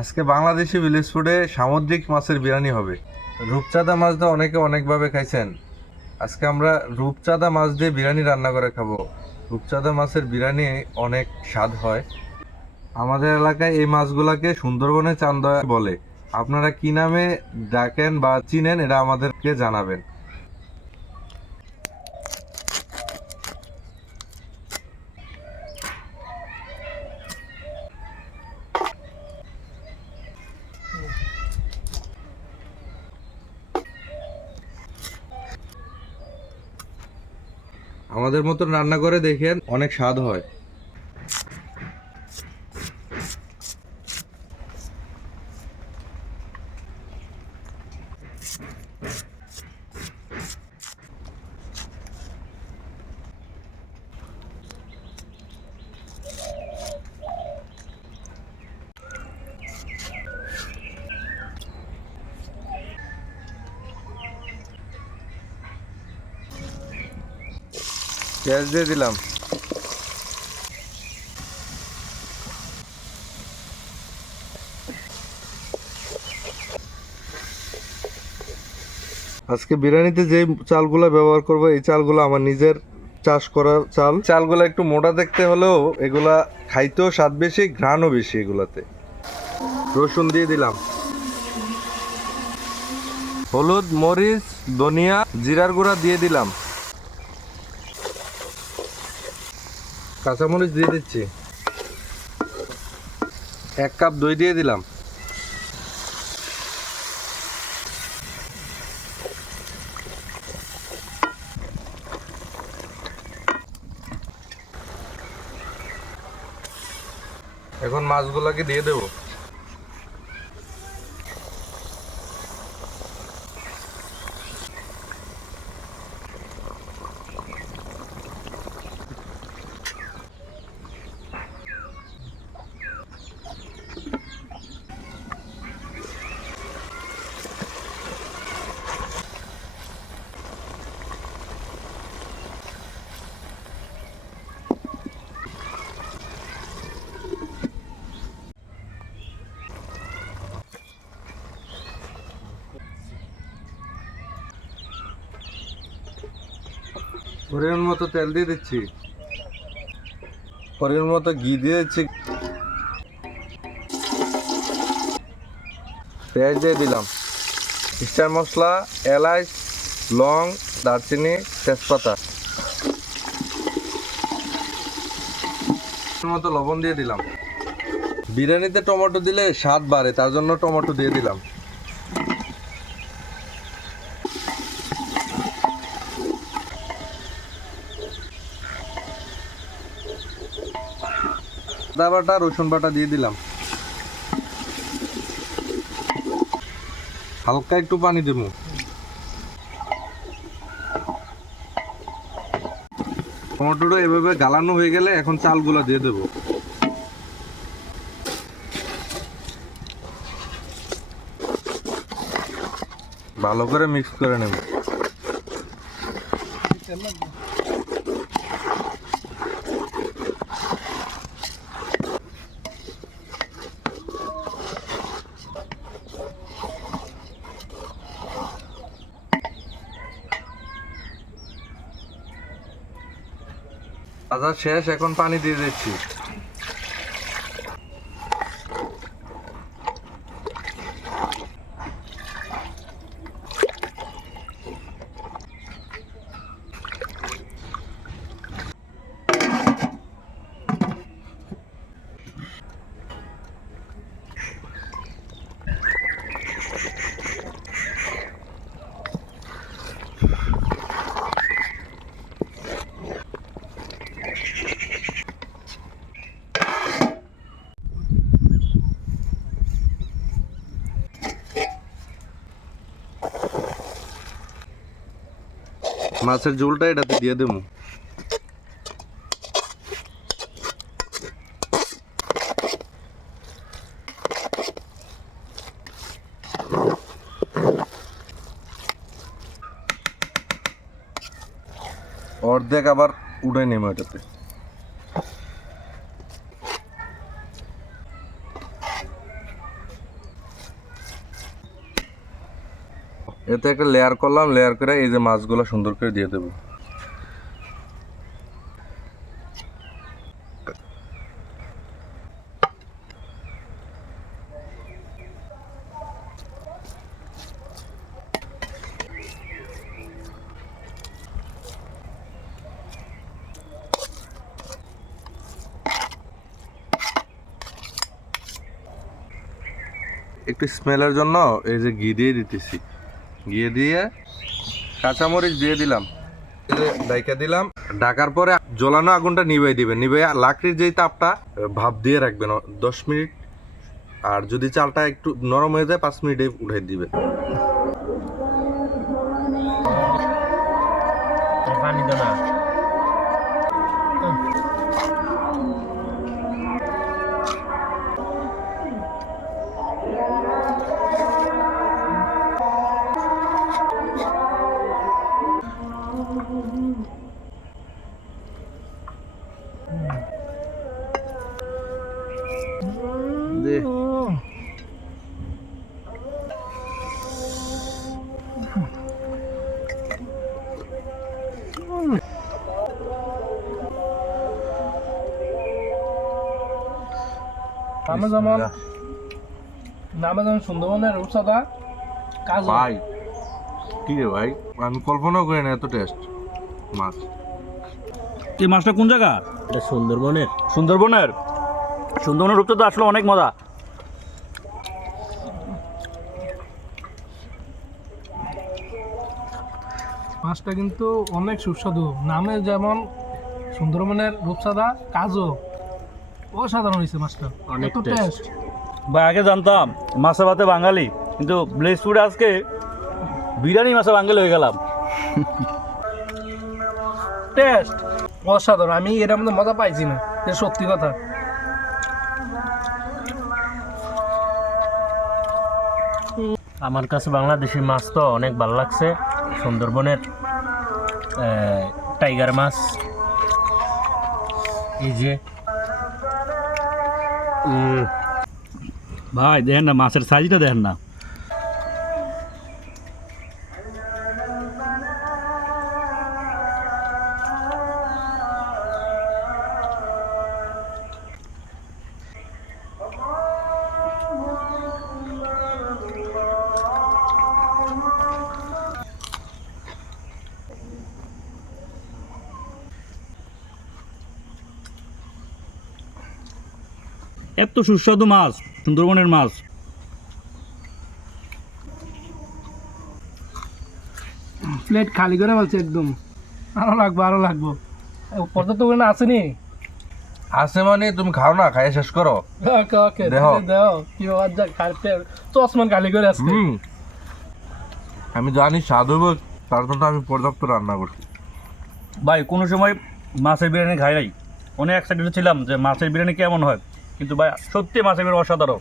আজকে বাংলাদেশি ভিলেজ ফুডে সামুদ্রিক মাছের বিরিয়ানি হবে। রূপচাঁদা মাছ দিয়ে অনেকে অনেকভাবে খাইছেন। আজকে আমরা রূপচাঁদা মাছ দিয়ে বিরিয়ানি রান্না করে খাব। রূপচাঁদা মাছের বিরিয়ানি অনেক স্বাদ হয়। আমাদের এলাকায় এই মাছগুলাকে সুন্দরবনে চান্দা বলে। আপনারা কি নামে ডাকেন বা চিনেন, এটা আমাদেরকে জানাবেন। আমাদের মতো রান্না করে দেখেন অনেক স্বাদ হয়। পেঁয়াজ দিয়ে দিলাম। আজকে বিরিয়ানিতে যে চালগুলো ব্যবহার করব, এই চালগুলো আমার নিজের চাষ করা চাল। চালগুলো একটু মোটা দেখতে হলেও এগুলা খাইতেও স্বাদ বেশি, ঘ্রাণও বেশি এগুলাতে। রসুন দিয়ে দিলাম। হলুদ, মরিচ, ধনিয়া, জিরার গুঁড়া দিয়ে দিলাম। কাঁচামরিচ দিয়ে দিচ্ছি। এক কাপ দই দিয়ে দিলাম। এখন মাছগুলোকে দিয়ে দেবো। পরিমাণ মতো তেল দিয়ে দিচ্ছি। পরিমাণ মতো ঘি দিয়ে দিচ্ছি। পেঁয়াজ দিয়ে দিলাম। স্টার মশলা, এলাচ, লং, দারচিনি, তেজপাতা। মতো লবণ দিয়ে দিলাম। বিরিয়ানিতে টমেটো দিলে স্বাদ বাড়ে, তার জন্য টমেটো দিয়ে দিলাম। বাটা, রসুন বাটা দিয়ে দিলাম। হালকা একটু পানি দেব। টমেটোটা এভাবে গালানো হয়ে গেলে এখন চালগুলো দিয়ে দেব। ভালো করে মিক্স করে নেব। আদা শেষ এখন পানি দিয়ে দিচ্ছি। মাছের ঝোলটা এটাতে দিয়ে দেবো। অর্ধেক আবার উড়ে নেমে ওটাতে এতে একটা লেয়ার করলাম লেয়ার করে এই যে মাছগুলো সুন্দর করে দিয়ে দেবো। একটু স্মেলের জন্য এই যে ঘি দিয়ে দিতেছি। ঘিয়ে দিয়ে কাঁচামরিচ দিয়ে দিলাম। ডাইকা দিলাম। ডাকার পরে জ্বলানো আগুনটা নিভাই দিবেন। নিভাই লাকড়ির যেই তাপটা, ভাপ দিয়ে রাখবেন। দশ মিনিট। আর যদি চালটা একটু নরম হয়ে যায়, পাঁচ মিনিটে উঠাই দিবেন। দে। নামে যেমন নামে যেমন সুন্দরবনের রূপসাদা কাজ। ভাই কি রে ভাই? আমি কল্পনাও করি না এত টেস্ট মাছ। এই মাছটা কোন জায়গা? সুন্দরবনের। সুন্দরবনের? সুন্দরবনের রূপটা তো আসলে অনেক মজা। মাছটা কিন্তু অনেক সুস্বাদু। নামে যেমন সুন্দরবনের রূপসাদা কাজও অসাধারণ হয়েছে মাছটা। অনেক টেস্ট ভাই আগে জানতাম মাছে ভাতে বাঙালি কিন্তু ব্লেস ফুডে আজকে বিরিয়ানি মাছে বাঙালি হয়ে গেলাম। টেস্ট অসাধারণ আমি এটার মধ্যে মজা পাইছি না এটা সত্যি কথা। আমার কাছে বাংলাদেশি মাছ তো অনেক ভালো লাগছে। সুন্দরবনের টাইগার মাছ, এই যে। ভাই, দেখেন না, মাছের সাইজটা দেখেন না। এত সুস্বাদু মাছ সুন্দরবনের মাছ। প্লেট খালি করে বলছে একদম। আরও লাগবো আরও লাগবো। পর্যাপ্ত পরিমাণে আসেনি আছে মানে তুমি খাও না খাই শেষ করো। ওকে ওকে দেহ। দেও কি বাবা খাইতে চশমান খালি করে আসছে আমি জানি স্বাদ হবে তার জন্য আমি পর্যাপ্ত রান্না করছি। ভাই কোনো সময় মাছের বিরিয়ানি খাই নাই। অনেক এক্সাইটেড ছিলাম যে মাছের বিরিয়ানি কেমন হয়। কিন্তু ভাই সত্যি মাছের এগুলো অসাধারণ।